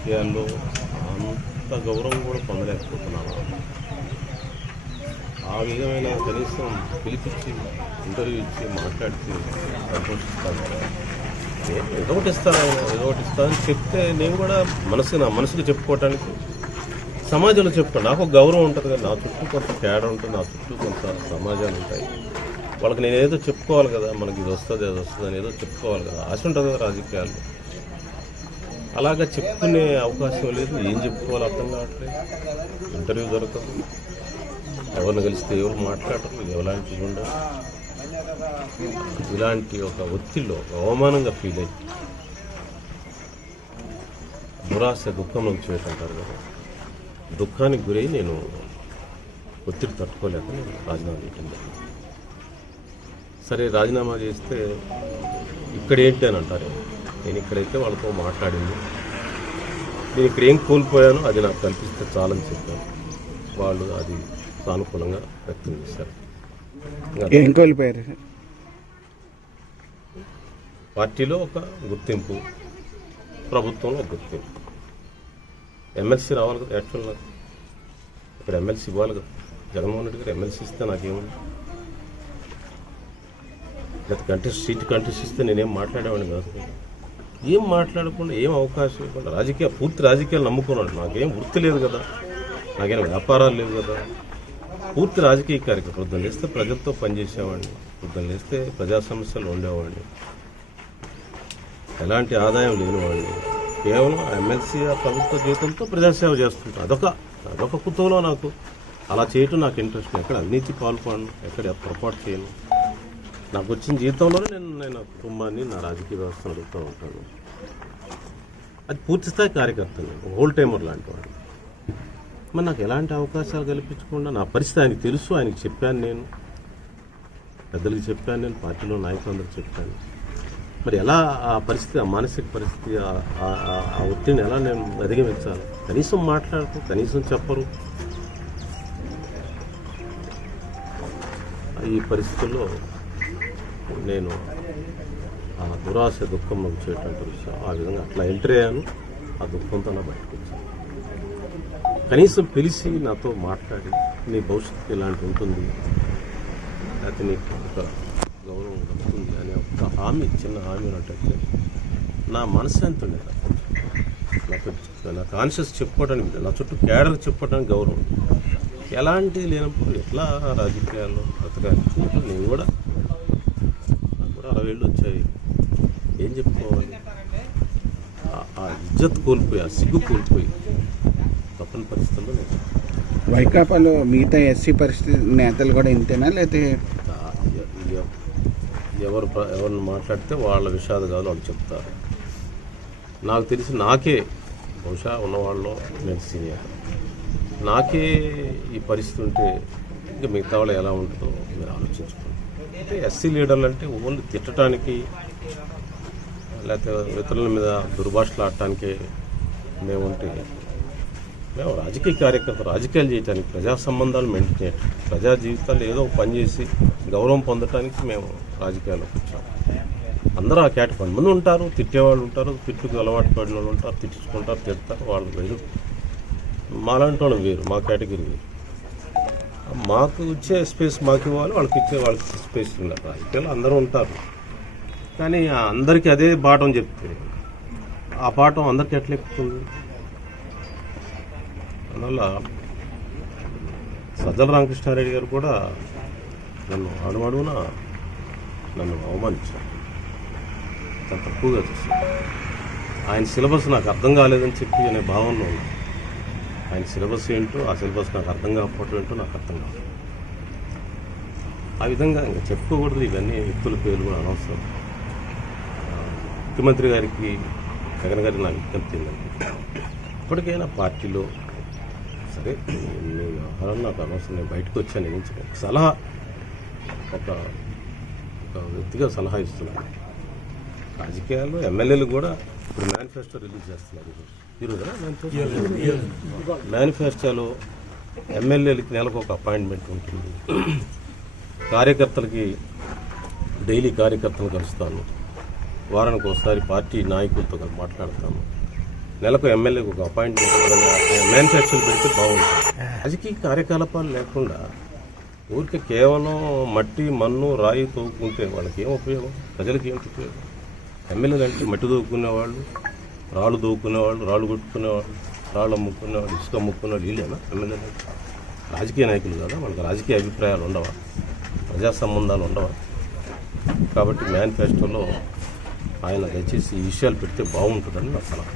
రాజకీయాల్లో అంత గౌరవం కూడా పొందలేకపోతున్నాను. ఆ విధమైన కనీసం పిలిపించి ఇంటర్వ్యూ ఇచ్చి మాట్లాడితే సంతోషిస్తాను. ఏదో ఒకటి ఇస్తాను, ఆయన ఏదో ఒకటి ఇస్తానని చెప్తే నేను కూడా నా మనసుకు చెప్పుకోవటానికి సమాజంలో చెప్పుకోండి. నాకు ఒక గౌరవం ఉంటుంది కదా, నా చుట్టూ కొంత తేడా ఉంటుంది, నా చుట్టూ కొంత సమాజాలు ఉంటాయి. వాళ్ళకి నేను ఏదో చెప్పుకోవాలి కదా, మనకి ఇది వస్తుంది అది వస్తుంది అని ఏదో చెప్పుకోవాలి కదా, ఆశ ఉంటుంది కదా రాజకీయాల్లో. అలాగా చెప్పుకునే అవకాశం లేదు, ఏం చెప్పుకోవాలి అర్థం కావట్లేదు. ఇంటర్వ్యూ దొరకదు, ఎవరిని కలిస్తే ఎవరు మాట్లాడరు, ఎలాంటివి ఉండవు. ఇలాంటి ఒక ఒత్తిడిలో అవమానంగా ఫీల్ అయ్యి దురాశ దుఃఖంలో చేయటంటారు కదా, దుఃఖానికి గురై నేను ఒత్తిడి తట్టుకోలేక నేను రాజీనామా చేయటం జరిగింది. సరే రాజీనామా చేస్తే ఇక్కడ ఏంటి అని అంటారు. నేను ఇక్కడైతే వాళ్ళతో మాట్లాడింది, నేను ఇక్కడ ఏం కోల్పోయానో అది నాకు కల్పిస్తే చాలని చెప్పాను. వాళ్ళు అది సానుకూలంగా వ్యక్తం చేశారు. ఏం కోల్పోయారు? పార్టీలో ఒక గుర్తింపు, ప్రభుత్వంలో ఒక గుర్తింపు. ఎమ్మెల్సీ రావాలి కదా, యాక్చువల్గా ఇక్కడ ఎమ్మెల్సీ ఇవ్వాలి కదా. జగన్మోహన్ రెడ్డి గారు ఎమ్మెల్సీ ఇస్తే నాకేముంది, లేదా సీటు కంటెస్ట్ ఇస్తే నేనేం మాట్లాడేవాడిని కాదు. ఏం మాట్లాడకుండా, ఏం అవకాశం ఇవ్వకుండా పూర్తి రాజకీయాలు నమ్ముకున్నాడు. నాకేం వృత్తి లేదు కదా, నాకేం వ్యాపారాలు లేవు కదా. పూర్తి రాజకీయ కార్యక్రమం. పొద్దున్న లేస్తే ప్రజలతో పనిచేసేవాడిని, పొద్దున్న లేస్తే ప్రజా సమస్యలు ఉండేవాడిని, ఎలాంటి ఆదాయం లేనివాడిని. కేవలం ఎమ్మెల్సీ ప్రభుత్వ జీతంతో ప్రజాసేవ చేస్తుంటాను. అదొక కుతూహలం నాకు. అలా చేయటం నాకు ఇంట్రెస్ట్. ఎక్కడ అవినీతి పాల్పడను, ఎక్కడ పొరపాటు చేయను. నాకు వచ్చిన జీతంలోనే నేను కుటుంబాన్ని, నా రాజకీయ వ్యవస్థను అడుగుతూ ఉంటాను. అది పూర్తిస్థాయి కార్యకర్తను, హోల్ టైమర్ లాంటి వాడు. మరి నాకు ఎలాంటి అవకాశాలు కల్పించకుండా, నా పరిస్థితి ఆయనకి తెలుసు, ఆయనకి చెప్పాను, నేను పెద్దలకి చెప్పాను, నేను పార్టీలో నాయకులందరికీ చెప్పాను. మరి ఎలా ఆ పరిస్థితి, ఆ మానసిక పరిస్థితి, ఆ ఒత్తిడిని ఎలా నేను అధిగమించాలి? కనీసం మాట్లాడరు, కనీసం చెప్పరు. ఈ పరిస్థితుల్లో నేను ఆ దురాశ దుఃఖంలో వచ్చేటువంటి విషయం, ఆ విధంగా అట్లా ఎంటర్ అయ్యాను. ఆ దుఃఖంతో నా బయటకు వచ్చాను. కనీసం పిలిచి నాతో మాట్లాడి, నీ భవిష్యత్తు ఇలాంటి ఉంటుంది, లేకపోతే నీకు ఒక గౌరవం దక్కుతుంది అనే ఒక హామీ, చిన్న హామీ ఉన్నట్టయితే నా మనశ్శాంతి ఉండేది. నా కాన్షియస్ చెప్పుకోవడానికి, నా చుట్టూ క్యాడర్ చెప్పుకోవడానికి గౌరవం. ఎలాంటిది లేనప్పుడు ఎట్లా రాజకీయాల్లో బ్రతకాలి? నేను కూడా, నాకు కూడా 60 ఏళ్ళు వచ్చాయి. ఏం చెప్పుకోవాలి? ఆ ఇజ్జత్ కోల్పోయి, ఆ సిగ్గు కోల్పోయి తప్పని పరిస్థితుల్లో నేను. వైకాపాలో మిగతా ఎస్సీ పరిస్థితి నేతలు కూడా ఇంతేనా, లేకపోతే ఎవరిని మాట్లాడితే వాళ్ళ విషాదగాలు వాళ్ళు చెప్తారు. నాకు తెలిసి నాకే, బహుశా ఉన్నవాళ్ళలో నేను సీనియర్, నాకే ఈ పరిస్థితి ఉంటే ఇంకా మిగతా వాళ్ళు ఎలా ఉంటుందో మీరు ఆలోచించుకోండి. అంటే ఎస్సీ లీడర్లు అంటే ఓన్లీ తిట్టడానికి, లేకపోతే ఇతరుల మీద దుర్భాషలు ఆడటానికి మేముంటే, మేము రాజకీయ కార్యకర్త, రాజకీయాలు చేయడానికి, ప్రజా సంబంధాలు మెయింటైన్ చేయటం, ప్రజా జీవితాలు ఏదో పని చేసి గౌరవం పొందటానికి మేము రాజకీయాల్లోకి వచ్చాము. అందరూ ఆ కేటగిరీ మంది ఉంటారు, తిట్టేవాళ్ళు ఉంటారు, తిట్టుకు అలవాటు పడిన వాళ్ళు ఉంటారు, తిట్టించుకుంటారు, తిడతారు, వాళ్ళు వేరు. మాలాంటి వాళ్ళు వేరు, మా కేటగిరీ వేరు. మాకు ఇచ్చే స్పేస్ మాకు ఇవ్వాలి, వాళ్ళకి స్పేస్ ఉండాలి. రాజకీయాలు అందరూ ఉంటారు, కానీ అందరికీ అదే పాఠం చెప్తే ఆ పాఠం అందరికీ ఎట్లా ఎక్కుతుంది? అందువల్ల సజ్జల రామకృష్ణారెడ్డి గారు కూడా నన్ను అడుగున నన్ను అవమానించారు, చాలా తక్కువగా చూస్తాను. ఆయన సిలబస్ నాకు అర్థం కాలేదని చెప్పి అనే భావనలో ఉంది. ఆయన సిలబస్ ఏంటో, ఆ సిలబస్ నాకు అర్థం కాకపోవటం ఏంటో నాకు అర్థం కాదు. ఆ విధంగా ఇంకా చెప్పుకోకూడదు. ఇవన్నీ వ్యక్తుల పేర్లు కూడా అనవసరం. ముఖ్యమంత్రి గారికి, జగన్ గారికి నా విజ్ఞప్తి ఏంటంటే, ఇప్పటికైనా పార్టీలో సరే మీ వ్యవహారం నాకు అనవసరం, నేను బయటకు వచ్చాను, ఏం ఒక సలహా, ఒక వ్యక్తిగా సలహా ఇస్తున్నాను. రాజకీయాల్లో ఎమ్మెల్యేలు కూడా ఇప్పుడు మేనిఫెస్టో రిలీజ్ చేస్తున్నారు. ఈరోజు మేనిఫెస్టోలో ఎమ్మెల్యేలకి నెలకు ఒక అపాయింట్మెంట్ ఉంటుంది, కార్యకర్తలకి డైలీ కార్యకర్తలు కలుస్తాను, వారానికి ఒకసారి పార్టీ నాయకులతో మాట్లాడతాను, నెలకు ఎమ్మెల్యేకి ఒక అపాయింట్మెంట్ మ్యానుఫ్యాక్చర్ పెడితే బాగుంటుంది. రాజకీయ కార్యకలాపాలు లేకుండా ఊరికి కేవలం మట్టి మన్ను రాయి తవ్వుకుంటే వాళ్ళకి ఏం ఉపయోగం, ప్రజలకి ఏం ఉపయోగం? ఎమ్మెల్యేలు అంటే మట్టి తవ్వుకునేవాళ్ళు, రాళ్ళు తవ్వుకునేవాళ్ళు, రాళ్ళు కొట్టుకునేవాళ్ళు, రాళ్ళు అమ్ముకునేవాళ్ళు, ఇసుక అమ్ముకునేవాళ్ళు వీళ్ళేనా ఎమ్మెల్యేలు అంటే? రాజకీయ నాయకులు కదా, వాళ్ళకి రాజకీయ అభిప్రాయాలు ఉండవా, ప్రజా సంబంధాలు ఉండవా? కాబట్టి మేనిఫెస్టోలో ఆయన దయచేసి ఈ విషయాలు పెడితే బాగుంటుందని నా సలహా.